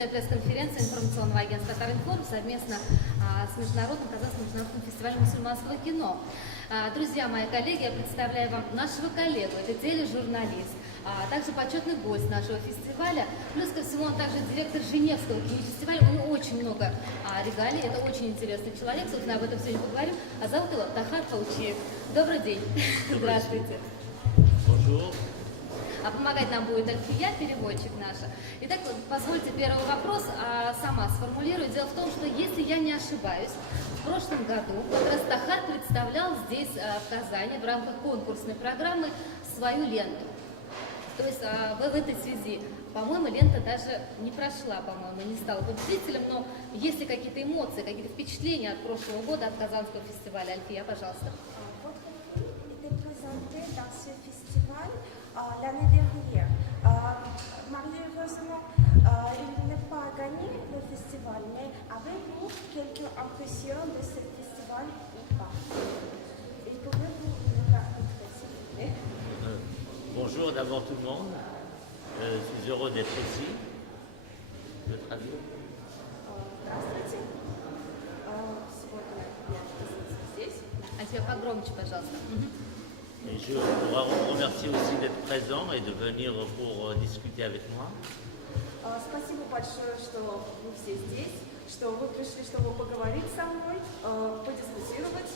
Пресс-конференция информационного агентства «Татаринформ» совместно с Международным Казанским международным фестивалем мусульманского кино. Друзья мои, коллеги, я представляю вам нашего коллегу, это тележурналист, также почетный гость нашего фестиваля. Плюс ко всему он также директор Женевского кинофестиваля. У него очень много регалий, это очень интересный человек, собственно, об этом сегодня поговорим. А зовут его Тахар Хаучиев. Добрый день. Здравствуйте. Bonjour. А помогать нам будет Альфия, переводчик наша. Итак, позвольте первый вопрос сама сформулирую. Дело в том, что, если я не ошибаюсь, в прошлом году как раз Тахар представлял здесь, в Казани, в рамках конкурсной программы свою ленту. То есть в этой связи, по-моему, лента даже не прошла, по-моему, не стала победителем, но есть ли какие-то эмоции, какие-то впечатления от прошлого года, от Казанского фестиваля? Альфия, пожалуйста. L'année dernière. Malheureusement, il n'est pas gagné le festival, mais avez-vous quelques impressions de ce festival ou pas? Et pouvez-vous nous raconter, s'il vous plaît? Bonjour d'abord tout le monde. Je suis heureux d'être ici. Je traduis. Здравствуйте. Сегодня я здесь. Альфия, погромче, пожалуйста. Et je voudrais vous remercier aussi d'être présent et de venir pour discuter avec moi. Спасибо большое, что вы все здесь, что вы пришли, чтобы поговорить со мной, подискутировать.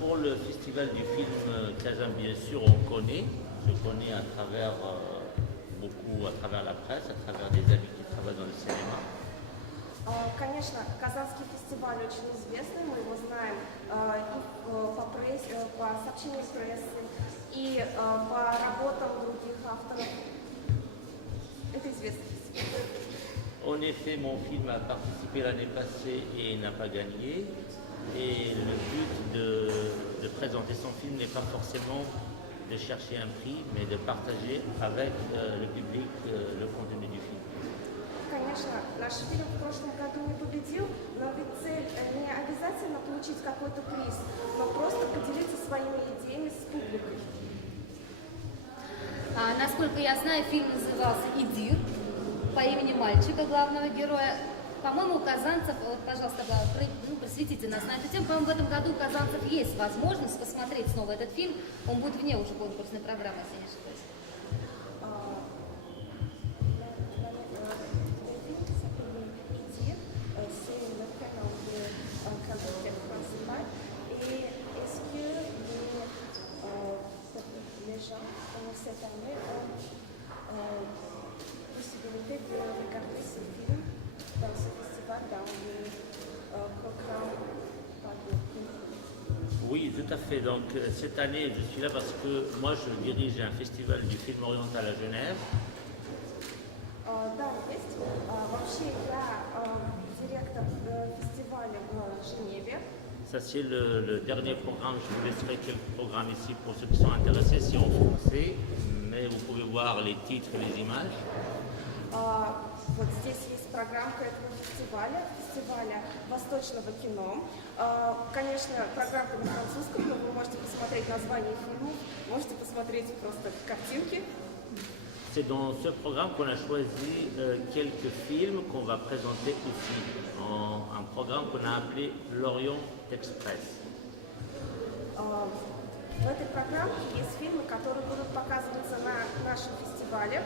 Pour le festival du film Kazan, bien sûr, on connaît. Je connais à travers beaucoup, à travers la presse, à travers des amis qui travaillent dans le cinéma. Конечно, Казанский фестиваль очень известный, мы его знаем и по прессе, по сообщениям прессы, и по работам других авторов. Это известно. En effet, mon film a participé l'année passée et n'a pas gagné. Et le but de présenter son film n'est pas forcément de chercher un prix, mais de partager avec le public le contenu du film. Конечно, наш фильм в прошлом году не победил, но ведь цель не обязательно получить какой-то приз, но просто поделиться своими идеями с публикой. Насколько я знаю, фильм назывался «Идир» по имени мальчика, главного героя. По-моему, у казанцев, вот, пожалуйста, просветите нас на эту тему, по-моему, в этом году у казанцев есть возможность посмотреть снова этот фильм. Он будет вне уже конкурсной программы, если не ошибаюсь. Cette année ont possibilité de regarder ce film dans ce festival, dans le programme. Oui, tout à fait. Donc cette année, je suis là parce que moi, je dirige un festival du film oriental à Genève. Да, есть. Вообще я директор фестиваля в Женеве. Ça, c'est le dernier programme. Je vous laisserai quelques programmes ici pour ceux qui sont intéressés, c'est en français, mais vous pouvez voir les titres et les images. Вот здесь есть программка этого фестиваля восточного кино. Конечно, программка на французском, но вы можете посмотреть название фильмов, можете посмотреть просто картинки. C'est dans ce programme qu'on a choisi quelques films qu'on va présenter ici, un programme qu'on a appelé l'Orient Express. В этой программе есть фильмы, которые будут показываться на нашем фестивале.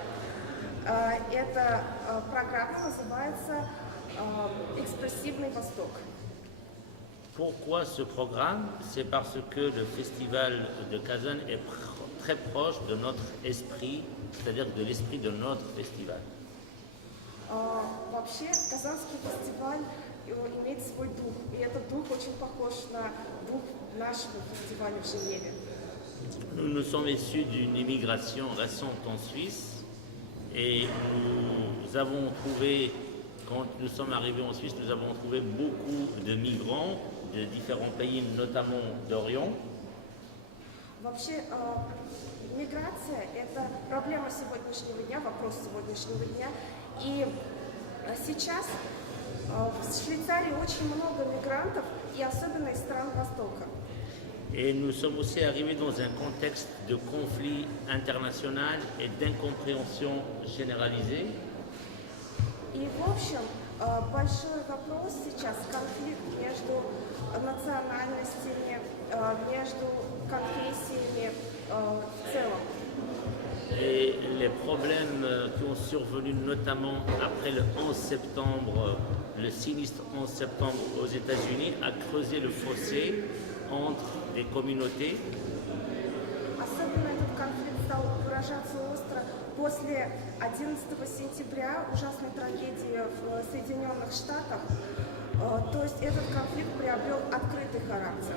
Эта программа называется «Экспрессивный Восток». Pourquoi ce programme? C'est parce que le festival de Kazan est très proche de notre esprit, c'est-à-dire de l'esprit de notre festival. Вообще, Казанский фестиваль имеет свой дух, и этот дух очень похож на дух нашего фестиваля в Женеве. Nous sommes issus d'une immigration récente en Suisse et nous avons trouvé, quand nous sommes arrivés en Suisse, nous avons trouvé beaucoup de migrants de différents pays, notamment d'Orient. Вообще, миграция – это проблема сегодняшнего дня, вопрос сегодняшнего дня. И сейчас в Швейцарии очень много мигрантов, и особенно из стран Востока. Et nous sommes aussi arrivés dans un contexte de conflit international et d'incompréhension généralisée. В общем, большой вопрос сейчас конфликт между национальностями, между конфессиями в целом. Et les problèmes qui ont survenu notamment après le 11 septembre, le sinistre 11 septembre aux États-Unis, a creusé le fossé entre des communautés. Особенно этот конфликт стал выражаться остро после 11 сентября, ужасной трагедии в Соединенных Штатах. То есть этот конфликт приобрел открытый характер.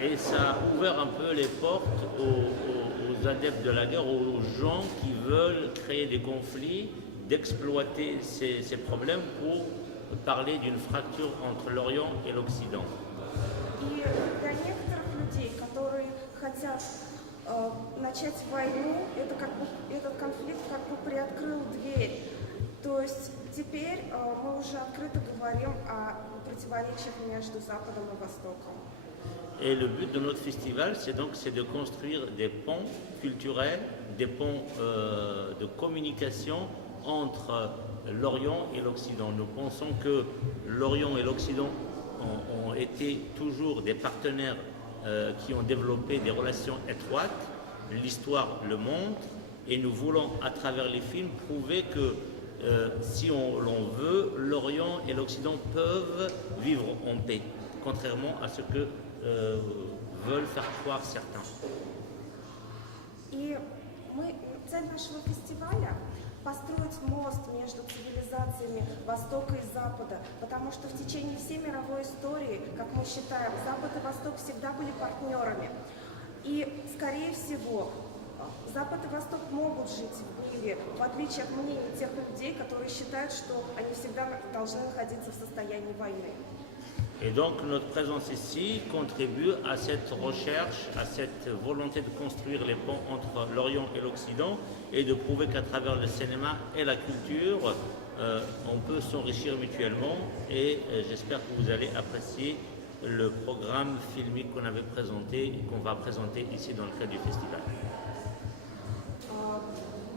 Et ça a ouvert un peu les portes aux adeptes de la guerre, aux gens qui veulent créer des conflits, d'exploiter ces problèmes pour parler d'une fracture entre l'Orient et l'Occident. И для некоторых людей, которые хотят начать войну, этот конфликт как бы приоткрыл дверь. То есть теперь мы уже открыто говорим о противоречиях между Западом и Востоком. Et le but de notre festival, c'est de construire des ponts culturels, des ponts de communication entre l'Orient et l'Occident. Nous pensons que l'Orient et l'Occident ont été toujours des partenaires qui ont développé des relations étroites. L'histoire le montre et nous voulons, à travers les films, prouver que si l'on veut, l'Orient et l'Occident peuvent vivre en paix, contrairement à ce que veulent faire croire certains. И цель нашего фестиваля – построить мост между цивилизациями Востока и Запада, потому что в течение всей мировой истории, как мы считаем, Запад и Восток всегда были партнерами. И, скорее всего, Запад и Восток могут жить в мире, в отличие от мнений тех людей, которые считают, что они всегда должны находиться в состоянии войны. Et donc notre présence ici contribue à cette recherche, à cette volonté de construire les ponts entre l'Orient et l'Occident et de prouver qu'à travers le cinéma et la culture, on peut s'enrichir mutuellement et j'espère que vous allez apprécier le programme filmique qu'on avait présenté et qu'on va présenter ici dans le cadre du festival.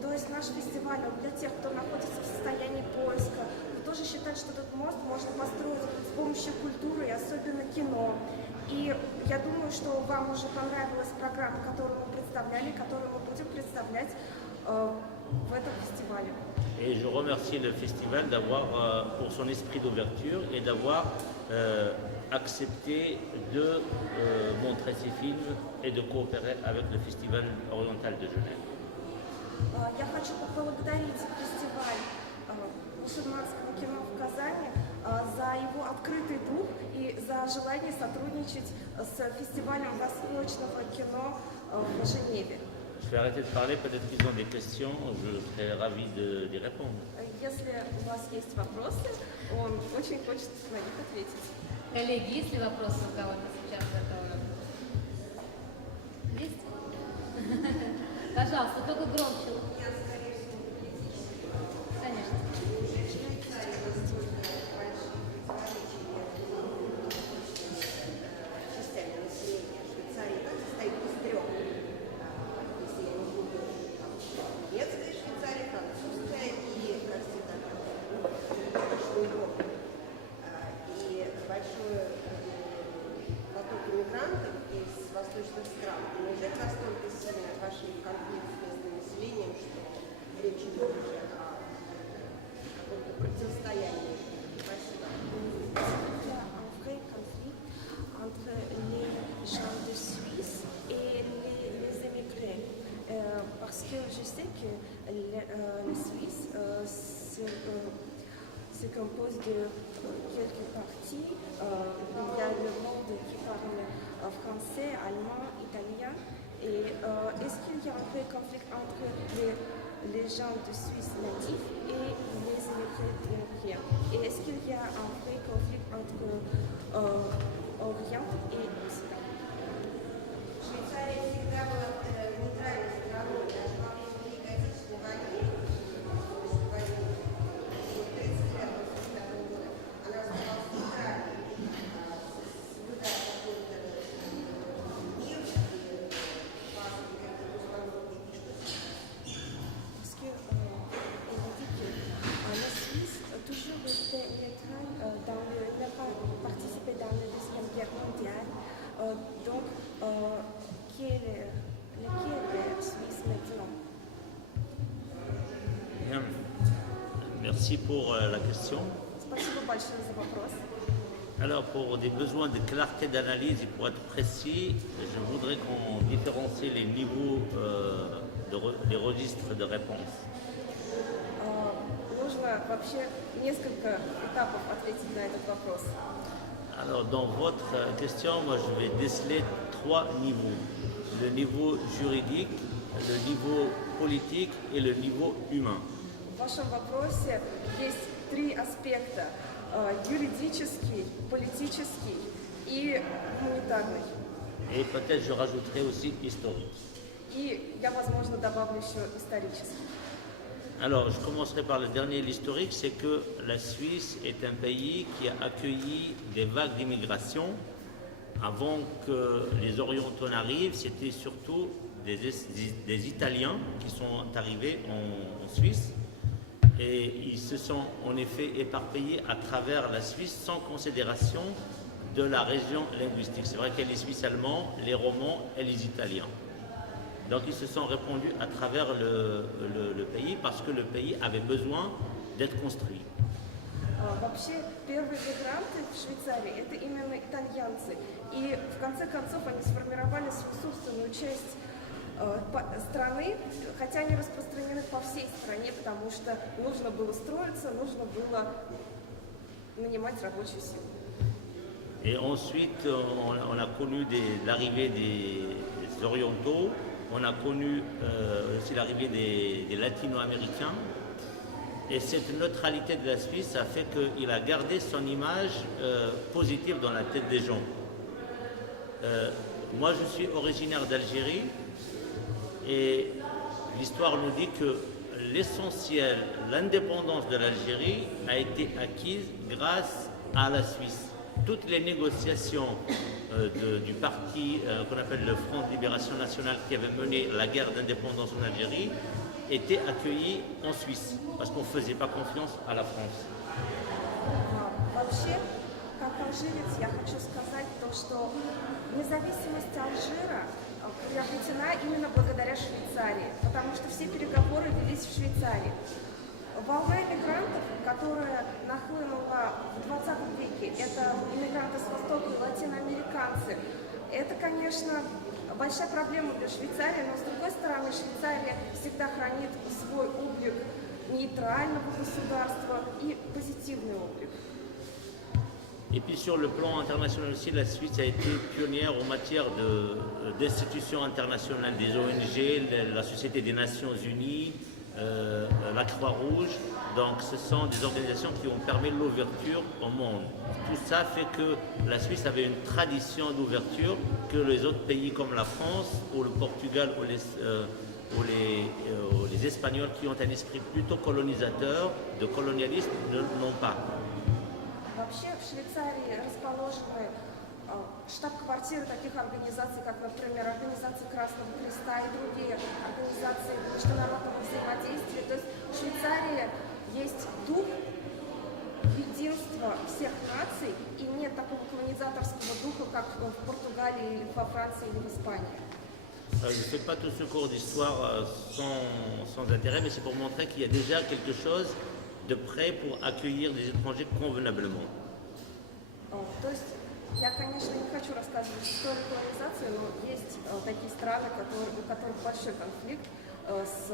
То есть наш фестиваль для тех, кто находится в состоянии поиска, тоже считает, что этот мост можно построить с помощью культуры и особенно кино. И я думаю, что вам уже понравилась программа, которую мы представляли, которую мы будем представлять в этом фестивале. Et je remercie le festival pour son esprit d'ouverture et d'avoir accepté de montrer ces films et de coopérer avec le Festival oriental de Genève. Я хочу поблагодарить фестиваль мусульманского кино в Казани за его открытый дух и за желание сотрудничать с фестивалем восточного кино в Женеве. Je vais arrêter de parler, peut-être qu'ils ont des questions, je serai ravi d'y répondre. Если у вас есть вопросы, он очень хочет на них ответить. Коллеги, есть ли вопросы у кого-то сейчас готовы? Есть? Пожалуйста, только громче. Конечно. Parce que je sais que la Suisse se compose de quelques parties. Il y a le monde qui parle français, allemand, italien. Et est-ce qu'il y a un vrai conflit entre les gens de Suisse natifs et les immigrés? Et est-ce qu'il y a un vrai conflit entre Orient et Occident? Швейцария всегда была нейтральной страной даже во время Великой Отечественной войны, то есть войны 1939-1942 года, она оставалась нейтральной, соблюдая какой-то мир и паспорт, как-то международный. Parce que on dit que Merci pour la question. Спасибо большое за вопрос. Alors, pour des besoins de clarté d'analyse et pour être précis, je voudrais qu'on différencie les niveaux des registres de réponse. Нужно вообще несколько этапов ответить на этот вопрос. Alors, dans votre question, moi, je vais déceler 3 niveaux. Le niveau juridique, le niveau politique et le niveau humain. В вашем вопросе есть 3 аспекта: юридический, политический и гуманитарный. Et peut-être je rajouterai aussi historique. И я, возможно, добавлю еще исторический. Alors, je commencerai par le dernier, l'historique, c'est que la Suisse est un pays qui a accueilli des vagues d'immigration. Avant que les Orientaux n'arrivent, c'était surtout des Italiens qui sont arrivés en Suisse. Et ils se sont en effet éparpillés à travers la Suisse sans considération de la région linguistique. C'est vrai qu'il y a les Suisses allemands, les Romans et les Italiens. Donc ils se sont répandus à travers le pays parce que le pays avait besoin d'être construit. Вообще, первые мигранты в Швейцарии – это именно итальянцы. И в конце концов они сформировали свою собственную часть страны, хотя они распространены по всей стране, потому что нужно было строиться, нужно было нанимать рабочую силу. Et ensuite, on a connu l'arrivée des Orientaux, on a connu aussi l'arrivée des Latino-Américains. Et cette neutralité de la Suisse a fait qu'il a gardé son image positive dans la tête des gens. Moi, je suis originaire d'Algérie et l'histoire nous dit que l'essentiel, l'indépendance de l'Algérie a été acquise grâce à la Suisse. Toutes les négociations du parti qu'on appelle le Front de Libération Nationale qui avait mené la guerre d'indépendance en Algérie étaient accueillis en Suisse, parce qu'on ne faisait pas confiance à la France. Вообще, как алжирец, я хочу сказать то, что независимость Алжира приобретена именно благодаря Швейцарии, потому что все переговоры велись в Швейцарии. Волна иммигрантов, которая нахлынула в 20 веке, это иммигранты с Востока и латиноамериканцы, это, конечно, большая проблема для Швейцарии, но с другой стороны Швейцария всегда хранит свой облик нейтрального государства и позитивный облик. Et puis sur le plan international aussi, la Suisse a été pionnière en matière d'institutions internationales, des ONG, la Société des Nations Unies, la Croix-Rouge. Donc ce sont des organisations qui ont permis l'ouverture au monde. Tout ça fait que la Suisse avait une tradition d'ouverture que les autres pays comme la France ou le Portugal ou les Espagnols qui ont un esprit plutôt colonisateur, de colonialisme, n'ont pas. Вообще в Швейцарии расположены штаб-квартиры таких организаций, как, например, Организация Красного Креста и другие организации международного взаимодействия. То есть в Швейцарии есть дух единства всех наций и нет такого колонизаторского духа, как в Португалии, или во Франции, или в Испании. Je ne fais pas tout ce cours d'histoire sans intérêt, mais c'est pour montrer qu'il y a déjà quelque chose de prêt pour accueillir des étrangers convenablement. То есть я, конечно, не хочу рассказывать историю колонизации, но есть такие страны, у которых большой конфликт с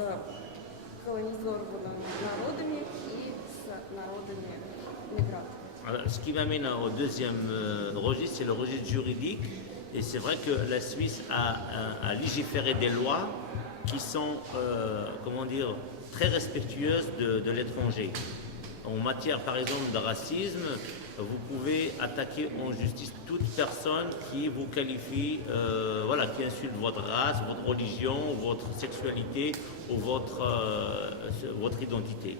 колонизованными народами и с народами мигрантов. Alors, ce qui m'amène au deuxième registre, c'est le registre juridique. Et c'est vrai que la Suisse a légiféré des lois qui sont, comment dire, très respectueuses de l'étranger. En matière, par exemple, de racisme, vous pouvez attaquer en justice toute personne qui vous qualifie, voilà, qui insulte votre race, votre religion, votre sexualité ou votre identité.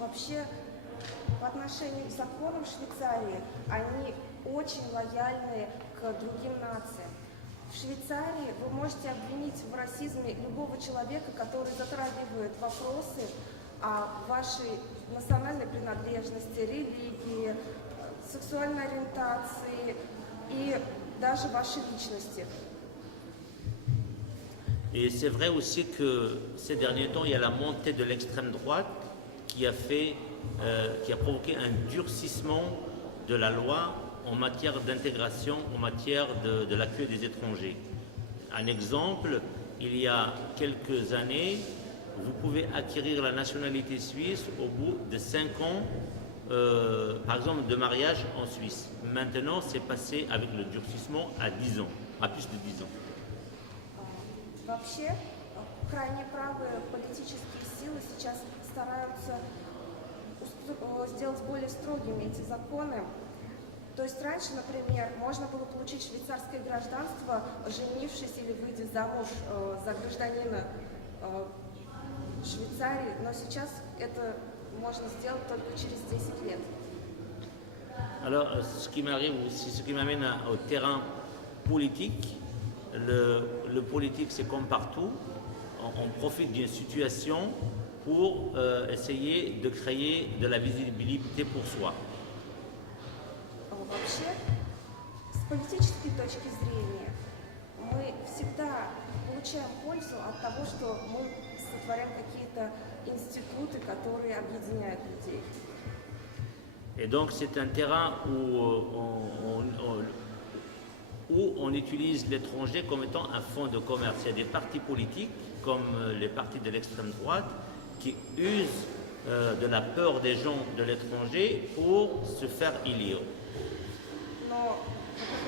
Вообще, по отношению к законам Швейцарии, они очень лояльны к другим нациям. В Швейцарии вы можете обвинить в расизме любого человека, который затрагивает вопросы о вашей национальной принадлежности, религии, сексуальной ориентации и даже вашей личности. Et c'est vrai aussi que ces derniers temps, il y a la montée de l'extrême droite qui a provoqué un durcissement de la loi en matière d'intégration, en matière de l'accueil des étrangers. Un exemple, il y a quelques années, vous pouvez acquérir la nationalité suisse au bout de 5 ans, par exemple, de mariage en Suisse. Maintenant, c'est passé avec le durcissement à 10 ans, à plus de 10 ans. Вообще, крайне правые политические силы сейчас стараются сделать более строгими эти законы. То есть раньше, например, можно было получить швейцарское гражданство, женившись или выйдя замуж за гражданина Швейцарии, но сейчас это можно сделать только через 10 лет. Alors, ce qui m'arrive aussi, ce qui m'amène au terrain politique, le politique, c'est comme partout, on profite d'une situation pour essayer de créer de la visibilité pour soi. Вообще, с политической точки зрения, мы всегда получаем пользу от того, что мы сотворяем какие-то институты, которые объединяют людей. Et donc, c'est un terrain où on utilise l'étranger comme étant un fonds de commerce. Il y a des partis politiques, comme les partis de l'extrême droite, qui usent de la peur des gens de l'étranger pour se faire élire. Но,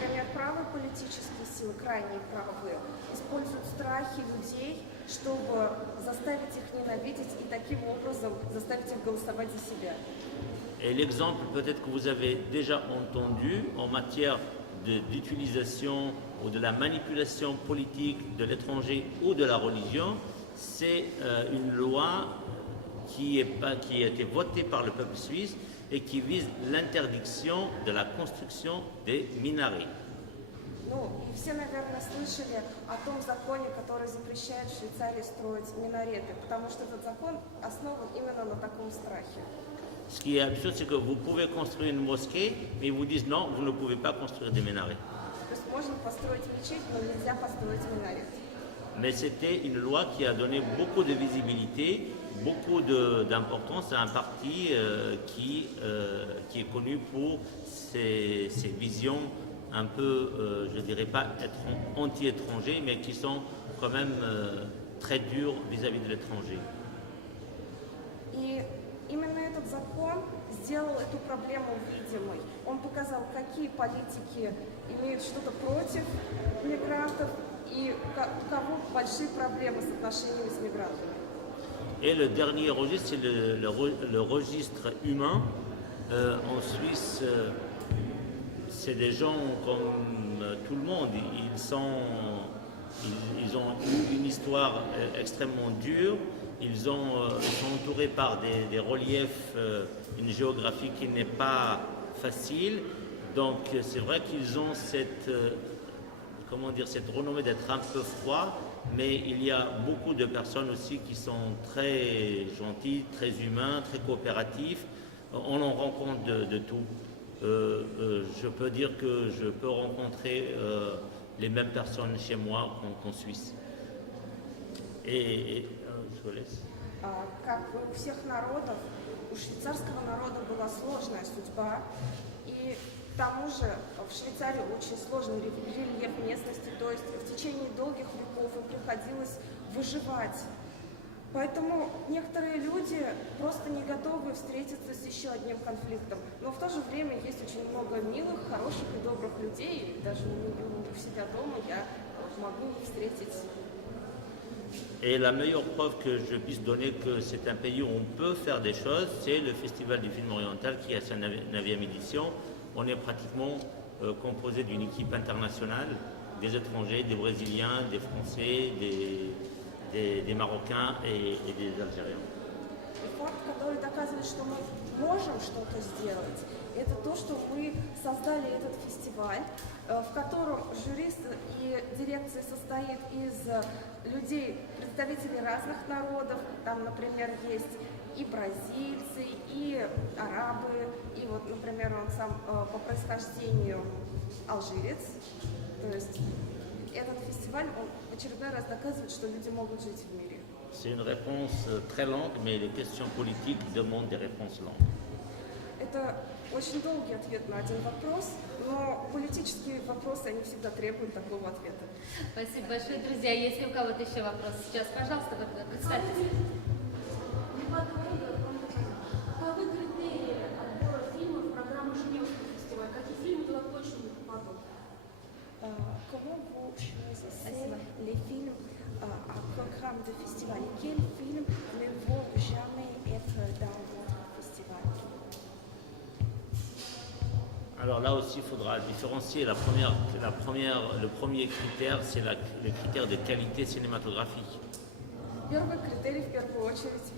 например, правые политические силы, крайне правые, используют страхи людей, чтобы заставить их ненавидеть и таким образом заставить их голосовать за себя. Et l'exemple peut-être que vous avez déjà entendu en matière d'utilisation ou de la manipulation politique de l'étranger ou de la religion, c'est une loi qui a été votée par le peuple suisse et qui vise l'interdiction de la construction des minarets. Ну, и все, наверное, слышали о том законе, который запрещает в Швейцарии строить минареты, потому что этот закон основан именно на таком страхе. Ce qui est absurde, c'est que vous pouvez construire une mosquée, mais ils vous disent non, vous ne pouvez pas construire des minarets. То есть можно построить мечеть, но нельзя построить минарет. Mais c'était une loi qui a donné beaucoup de visibilité, beaucoup d'importance à un parti qui est connu pour ses visions un peu, je ne dirais pas être anti-étrangers, mais qui sont quand même très dures vis-à-vis de l'étranger. И именно этот закон сделал эту проблему видимой. Он показал, какие политики имеют что-то против мигрантов и у кого большие проблемы с отношениями с мигрантами. Et le dernier registre, c'est le registre humain. En Suisse, c'est des gens comme tout le monde. Ils ont eu une histoire extrêmement dure. Ils sont entourés par des reliefs, une géographie qui n'est pas facile. Donc c'est vrai qu'ils ont cette renommée d'être un peu froids, mais il y a beaucoup de personnes aussi qui sont très gentilles, très humains, très coopératifs. On en rencontre de tout. Je peux dire que je peux rencontrer les mêmes personnes chez moi qu'en Suisse. Je vous laisse. Как у всех народов, у швейцарского народа была сложная судьба, и к тому же в Швейцарии очень сложный рельеф местности, то есть в течение долгих веков им приходилось выживать. Поэтому некоторые люди просто не готовы встретиться с еще одним конфликтом. Но в то же время есть очень много милых, хороших и добрых людей. И даже у себя дома я могу vстретить. Et la meilleure preuve que je puisse donner que c'est un pays où on peut faire des choses, c'est le Festival du film oriental qui a sa 9e édition. On est pratiquement composé d'une équipe internationale, des étrangers, des Brésiliens, des Français, des Marocains et des Algériens. Факт, который доказывает, что мы можем что-то сделать, это то, что мы создали этот фестиваль, в котором жюри и дирекция состоит из людей, представителей разных народов. Там, например, есть и бразильцы, и арабы, и вот, например, он сам по происхождению алжирец. То есть этот фестиваль, он в очередной раз доказывает, что люди могут жить в мире. C'est une réponse très longue, mais les questions politiques demandent des réponses longues. Это очень долгий ответ на один вопрос, но политические вопросы, они всегда требуют такого ответа. Спасибо большое, друзья. Если у кого-то еще вопрос сейчас, пожалуйста, вы представьтесь. Каковы критерии отбора фильмов в программу Женевского фестиваля? Какие фильмы туда точно не попадут? Comment vous choisissez Спасибо. les films à programme de festival? Quels films ne vont jamais être dans votre festival? Alors là aussi, il faudra différencier. Le premier critère, c'est le critère de qualité cinématographique. Первый критерий, в первую очередь,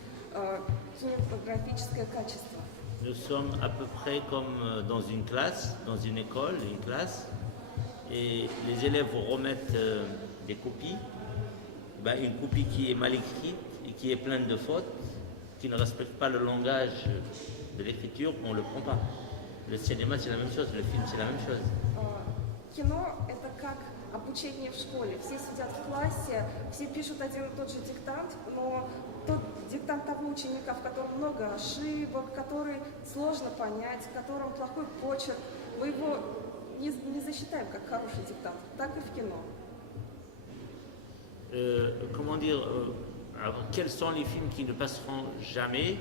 кинематографическое качество. Nous sommes à peu près comme dans une classe, dans une école, une classe, et les élèves vous remettent des copies. Ben, une copie qui est mal écrite et qui est pleine de fautes, qui ne respecte pas le langage de l'écriture, on ne le prend pas. Le cinéma, c'est la même chose, le film, c'est la même chose. Кино – это как обучение в школе. Все сидят в классе, все пишут один и тот же диктант, но тот диктант того ученика, в котором много ошибок, который сложно понять, в котором плохой почерк, мы его не засчитаем как хороший диктант. Так и в кино. Comment dire, alors, quels sont les films qui ne passeront jamais?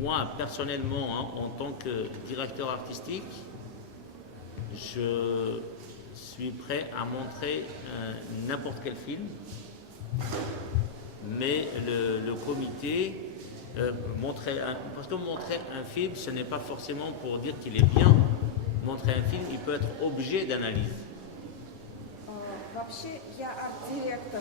Moi, personnellement, hein, en tant que directeur artistique, je suis prêt à montrer n'importe quel film, mais le comité, parce que montrer un film, ce n'est pas forcément pour dire qu'il est bien. Montrer un film, il peut être objet d'analyse. Вообще, я арт-директор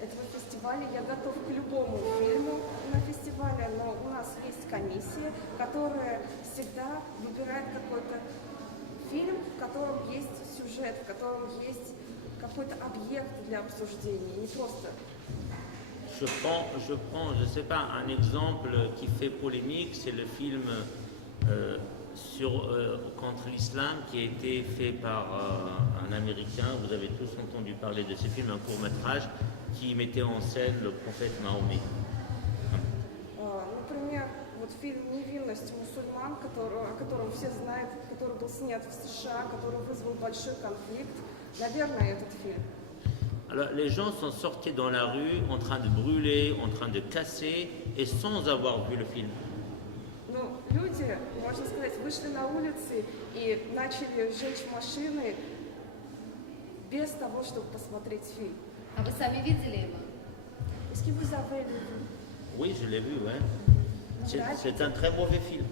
этого фестиваля, я готов к любому фильму на фестивале, но у нас есть комиссия, которая всегда выбирает какой-то фильм, в котором есть сюжет, в котором есть какой-то объект для обсуждения, не просто. Je prends, je sais pas, un exemple qui fait polémique, c'est le film contre l'islam qui a été fait par un Américain. Vous avez tous entendu parler de ce film, un court-métrage qui mettait en scène le prophète Mahomet. Например, вот фильм «Невинность мусульман», о котором все знают, который был снят в США, который вызвал большой конфликт. Наверное, этот фильм. Alors, les gens sont sortis dans la rue en train de brûler, en train de casser, et sans avoir vu le film. Ну, люди, можно сказать, вышли на улицы и начали сжечь машины без того, чтобы посмотреть фильм. А вы сами видели его? Est-ce que vous avez vu? Oui, je l'ai vu, ouais. Да, C'est un très mauvais film.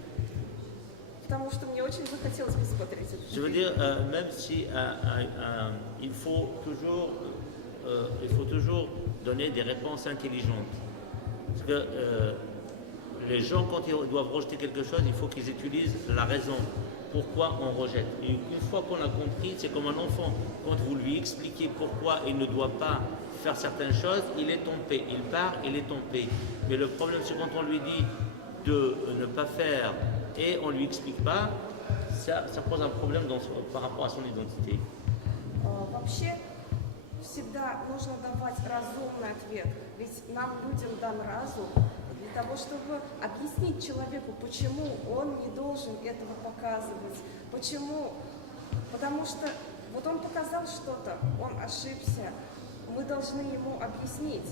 потому что мне очень захотелось посмотреть этот Je veux фильм. dire, même si il faut toujours donner des réponses intelligentes. Parce que les gens, quand ils doivent rejeter quelque chose, il faut qu'ils utilisent la raison. Pourquoi on rejette? Et une fois qu'on a compris, c'est comme un enfant. Quand vous lui expliquez pourquoi il ne doit pas faire certaines choses, il est en paix. Il part, il est en paix. Mais le problème, c'est quand on lui dit de ne pas faire et on ne lui explique pas, ça pose un problème par rapport à son identité. Вообще, всегда нужно давать разумный ответ. Ведь нам, людям, дан разум для того, чтобы объяснить человеку, почему он не должен этого показывать. Почему? Потому что вот он показал что-то, он ошибся. Мы должны ему объяснить,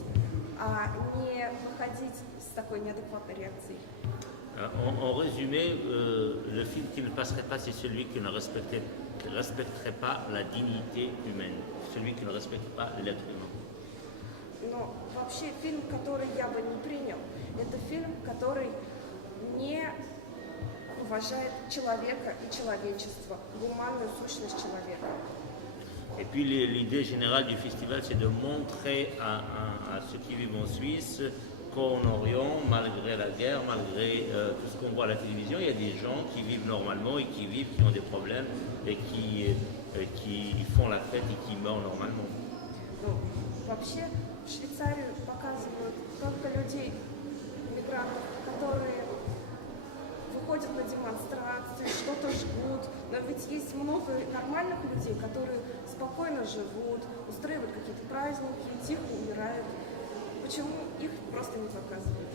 а не выходить с такой неадекватной реакцией. En résumé, le film qui ne passerait pas, c'est celui qui ne respecterait pas la dignité humaine, celui qui ne respecte pas l'être humain. Но вообще фильм, который я бы не принял, это фильм, который не уважает человека и человечество, гуманную сущность человека. Et puis l'idée générale du festival, c'est de montrer à ceux qui vivent en Suisse qu'en Orient, malgré la guerre, malgré tout ce qu'on voit à la télévision, il y a des gens qui vivent normalement et qui ont des problèmes et qui font la fête et qui meurent normalement. Ну, вообще в Швейцарию показывают только людей, мигрантов, которые выходят на демонстрации, что-то жгут. Но ведь есть много нормальных людей, которые спокойно живут, устраивают какие-то праздники, тихо умирают. почему их просто не показывают.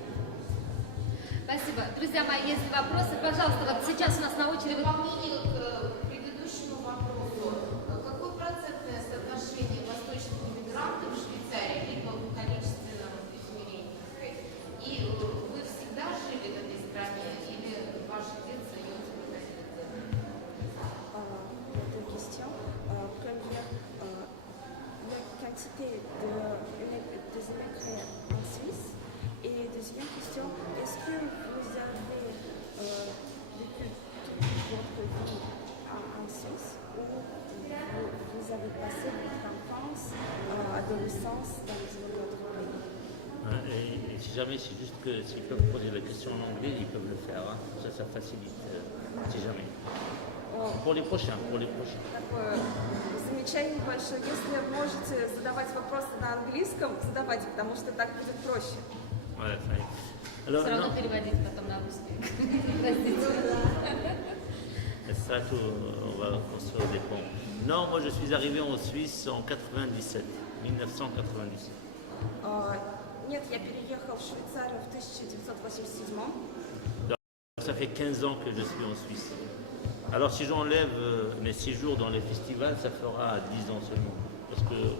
Спасибо. Друзья мои, есть вопросы, пожалуйста, вот сейчас у нас на очереди. Дополнение к предыдущему вопросу. Какое процентное соотношение восточных иммигрантов в Швейцарии, либо в количественном измерении, так сказать? И вы всегда жили в этой стране, или ваше детство и юность проходили где-то? La question, première, la quantité des immigrés en Suisse. Et deuxième question, est-ce que vous avez vécu toute votre vie en Suisse ou vous avez passé votre enfance, adolescence dans un autre pays? Et si jamais, c'est juste que s'ils peuvent poser la question en anglais, ils peuvent le faire. Hein. Ça facilite, si jamais. Pour les prochains. Такое замечание большое. Если можете задавать вопросы на английском, задавайте, потому что так будет проще. Voilà, ça y est. Alors, Все равно non, переводить потом на русский. Простите. ça, on va construire des ponts. Non, moi je suis arrivé en Suisse en 1997. Нет, я переехал в Швейцарию в 1987. Ça fait 15 ans que je suis en Suisse. Alors si j'enlève mes 6 jours dans les festivals, ça fera 10 ans seulement. Parce que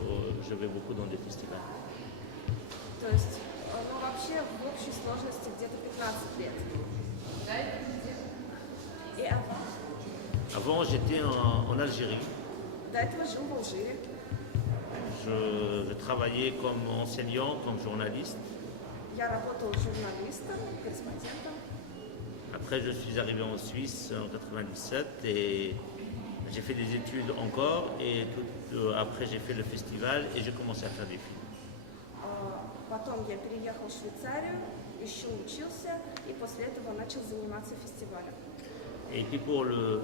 je vais beaucoup dans des festivals. То есть, ну вообще в общей сложности где-то 15 лет. И Avant, j'étais en Algérie. до этого жил в Алжире. Je travaillais comme enseignant, comme journaliste. Я работал журналистом, корреспондентом. Après, je suis arrivé en Suisse en 97 et j'ai fait des études encore. Et après, j'ai fait le festival et j'ai commencé à faire des films. Потом я переехал в Швейцарию, еще учился, и после этого начал заниматься фестивалем. Et puis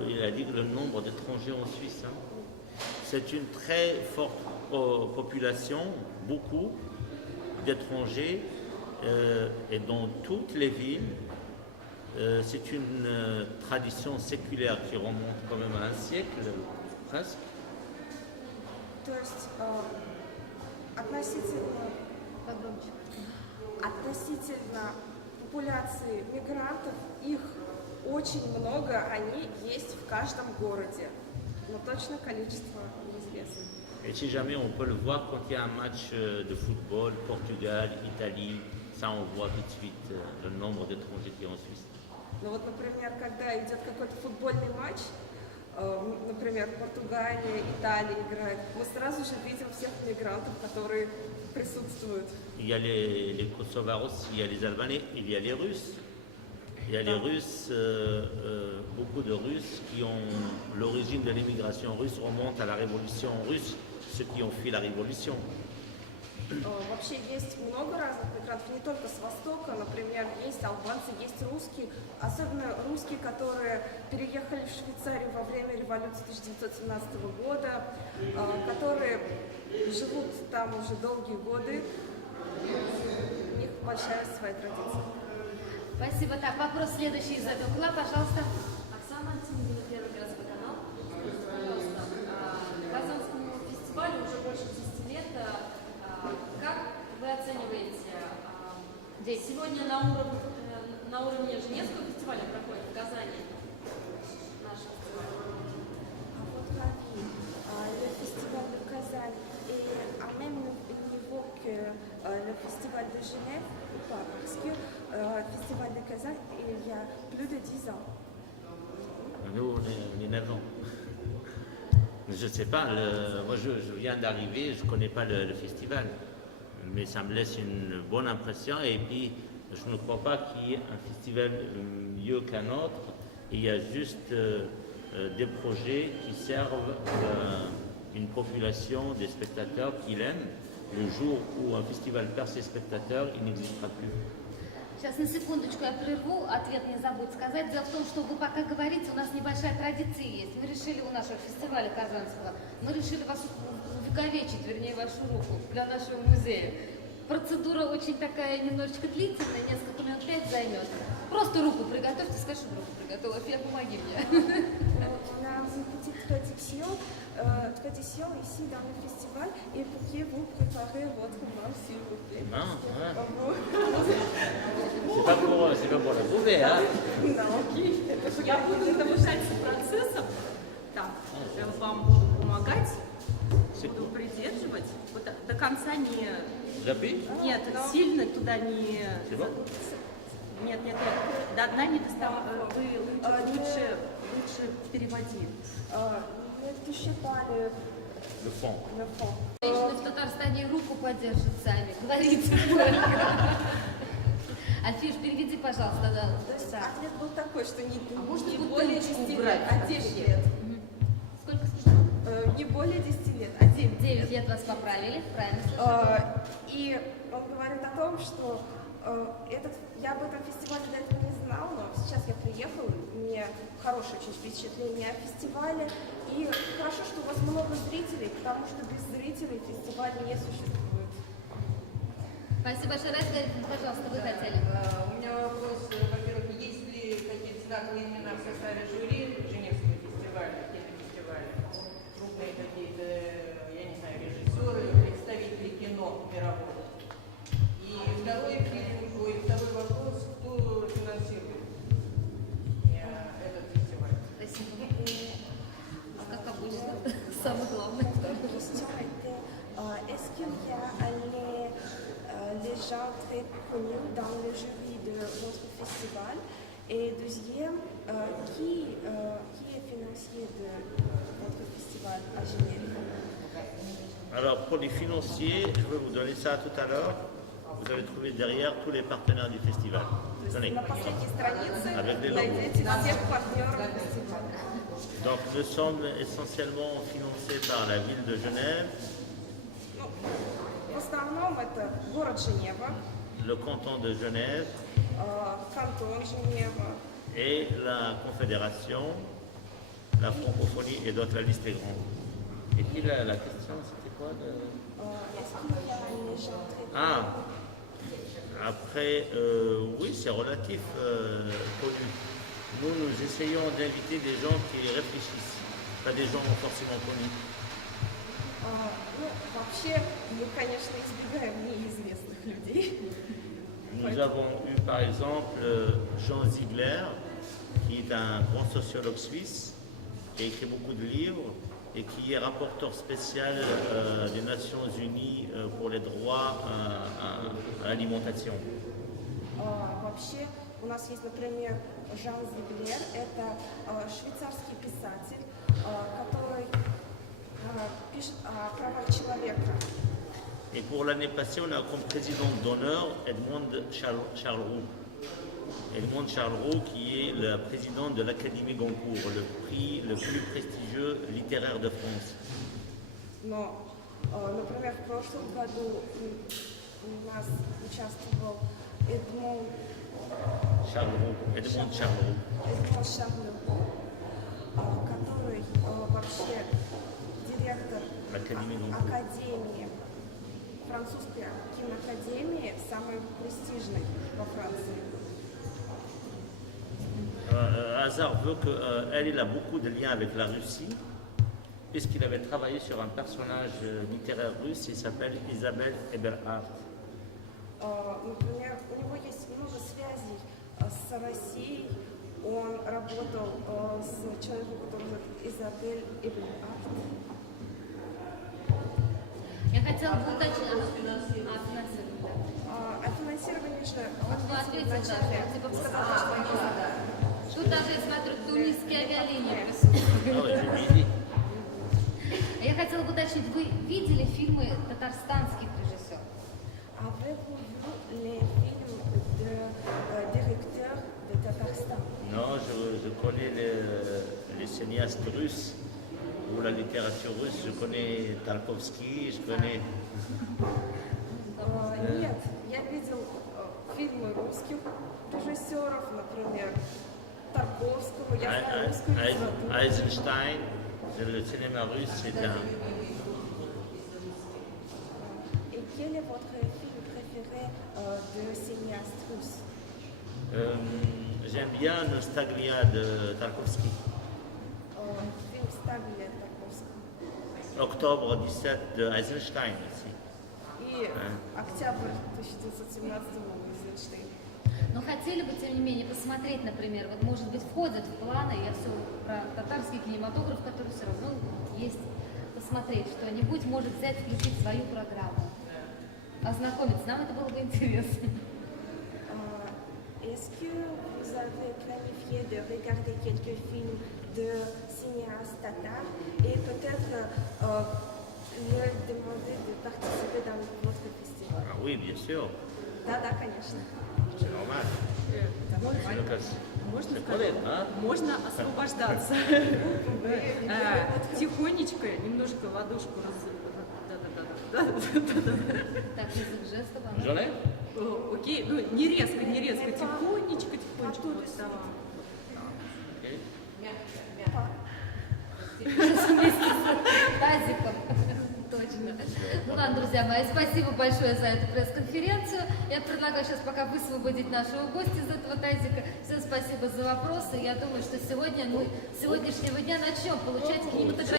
il a dit que le nombre d'étrangers en Suisse, hein, c'est une très forte population, beaucoup d'étrangers, et dans toutes les villes. C'est une tradition séculaire qui remonte quand même à un siècle, presque. То есть относительно популяции мигрантов, их очень много, они есть в каждом городе, но точно количество неизвестно. Et si jamais on peut le voir quand il y a un match de football, Portugal, Italie, ça on voit tout de suite le nombre d'étrangers qui est en Suisse. Но вот, например, когда идет какой-то футбольный матч, например, Португалия, Италия играет, мы сразу же видим всех мигрантов, которые присутствуют. Il y a les Kosovaros, il y a les Albanais, il y a les Russes. Il y a les Russes, beaucoup de Russes qui ont l'origine de l'immigration russe remonte à la révolution russe, ceux qui ont fui la révolution. Вообще есть много разных мигрантов, не только с Востока, например, есть албанцы, есть русские, особенно русские, которые переехали в Швейцарию во время революции 1917 года, которые живут там уже долгие годы, у них большая своя традиция. Спасибо. Так, вопрос следующий из этого угла, пожалуйста. Оксана Антимина, Первый городской канал. Пожалуйста, Казанскому фестивалю уже больше 10 лет. Как вы оцениваете сегодня на уровне Женевского фестиваля проходит в Казани наш фестиваль? À votre avis, le festival de Kazan est à même niveau que le festival de Genève ou pas? Parce que le festival de Kazan, il y a plus de 10 ans. Nous, on est 9 ans. Je ne sais pas, moi je viens d'arriver, je ne connais pas le festival, mais ça me laisse une bonne impression et puis je ne crois pas qu'il y ait un festival mieux qu'un autre. Il y a juste des projets qui servent une population, des spectateurs qui l'aiment. Le jour où un festival perd ses spectateurs, il n'existera plus. Сейчас на секундочку я прерву, ответ не забудь сказать. Дело в том, что вы пока говорите, у нас небольшая традиция есть. Мы решили у нашего фестиваля Казанского, мы решили вас увековечить, вернее, вашу руку для нашего музея. процедура очень такая немножечко длительная, несколько минут 5 займет. Просто руку приготовьте, скажи, чтобы руку приготовила, Фия, помоги мне. On a une petite tradition ici dans le festival et pourriez vous préparer votre vin s'il vous plaît. Non, ouais. Vous- C'est pas pour la bouffer, hein. Non. Я буду наблюдать за процессом. Так, я вам буду помогать, буду придерживать. Вот до конца не... J'appuie? Нет, сильно туда не... C'est bon? Нет, до дна не доставай. Вы лучше переводи. Ne touchez pas Le fond. le fond. Женщины в Татарстане руку подержат сами, говорите только. Альфиш, переведи, пожалуйста, да. То есть ответ был такой, что не можно более бутылочку 10 брать лет, а 9 лет. Сколько слышно? Не более 10 лет, а 9 лет. 9 лет вас поправили, правильно слышали. И он говорит о том, что я об этом фестивале до этого не знал, но сейчас я приехал, мне хорошее очень впечатление о фестивале. И хорошо, что у вас много зрителей, потому что без зрителей фестиваль не существует. Спасибо большое. Раиса, пожалуйста, вы хотели. У меня вопрос, во-первых, есть ли какие-то знаковые имена в составе жюри Женевского фестиваля, кинофестиваля? Крупные какие-то, я не знаю, режиссеры, представители кино мирового. И второй вопрос, кто финансирует этот фестиваль? Спасибо. Как обычно, самый главный. La question était, est-ce qu'il y a les gens très connus dans le jury de votre festival? Et deuxième, qui est financier de votre festival à Genève? Alors pour les financiers, je vais vous donner ça tout à l'heure. Vous allez trouver derrière tous les partenaires du festival. Tenez. На последней странице Avec les logos. найдете всех партнеров фестиваля. Donc nous sommes essentiellement financés par la ville de Genève, Ну, в основном это город Женева, le canton de Genève кантон Женева, et la Confédération, la francophonie et d'autres, la liste est grande. Et puis la question, c'était quoi est-ce qu'il y a les gens très Ah, après, oui, c'est relatif connu. Nous essayons d'inviter des gens qui réfléchissent, pas des gens forcément connus. Ну, вообще, мы, конечно, избегаем неизвестных людей. Nous avons eu par exemple Jean Ziegler, qui est un grand sociologue suisse, qui a écrit beaucoup de livres et qui est rapporteur spécial des Nations Unies pour les droits à l'alimentation. Вообще, у нас есть, например, Жан Зиглер, это швейцарский писатель, который пишет о правах человека. Et pour l'année passée, on a comme président d'honneur Edmond Charles-Roux. Edmond Charles-Roux, qui est le président de l'Académie Goncourt, le prix le plus prestigieux littéraire de France. Но, например, в прошлом году у нас участвовал Эдмон Charles-Roux, Edmond Charles-Roux. Шарлеу, который вообще директор Академии Goncourt. Академии, французской киноакадемии, самой престижной во Франции. Hasard veut qu'elle a beaucoup de liens avec la Russie, puisqu'il avait travaillé sur un personnage littéraire russe, il s'appelle Isabelle Eberhardt. Например, у него есть много связей с Россией. Он работал с человеком, который зовут Изабель Эбельард. Я хотела бы уточнить о финансировании. О финансировании же Вот вы ответили, да, вначале типа сказала, что они Тут даже, я смотрю, тунисские авиалинии присутствуют. Ah ouais, j'ai bien dit. Я хотела бы уточнить, вы видели фильмы татарстанских режиссеров? Avez-vous vu les films de directeurs de Tatarstan? Non, je connais les cinéastes russes ou la littérature russe. Je connais Tarkovsky, je connais. Нет, я видел фильмы русских режиссеров, например, Тарковского, я знаю русскую литературу. Eisenstein, le cinéma russe, c'est un. Et quel est votre film préféré? de cinéastes russes? J'aime bien Nostaglia de Tarkovsky. Фильм «Стагния» Тарковского. Octobre 17 de Eisenstein aussi. И «Октябрь» 1917 Эйзенштейн. Но хотели бы, тем не менее, посмотреть, например, вот, может быть, входит в планы, я все про татарский кинематограф, который все равно есть, посмотреть что-нибудь, может взять, включить свою программу, ознакомиться, нам это было бы интересно. Est-ce que vous avez planifié de regarder quelques films de cinéastes tatars et peut-être leur demander de participer dans votre festival? Ah oui, bien sûr, Да, конечно. c'est normal. C'est l'occasion. Можно C'est сказать? collègue, hein? Можно освобождаться. Тихонечко, немножко ладошку Да-да-да. Так, язык жестов, а J'en ai? Окей, ну не резко, тихонечко, вот там. Ok. вместе с тазиком. Точно. Ну ладно, друзья мои, спасибо большое за эту пресс-конференцию. Я предлагаю сейчас пока высвободить нашего гостя из этого тазика. Всем спасибо за вопросы. Я думаю, что сегодня, с сегодняшнего дня начнем получать кинематографические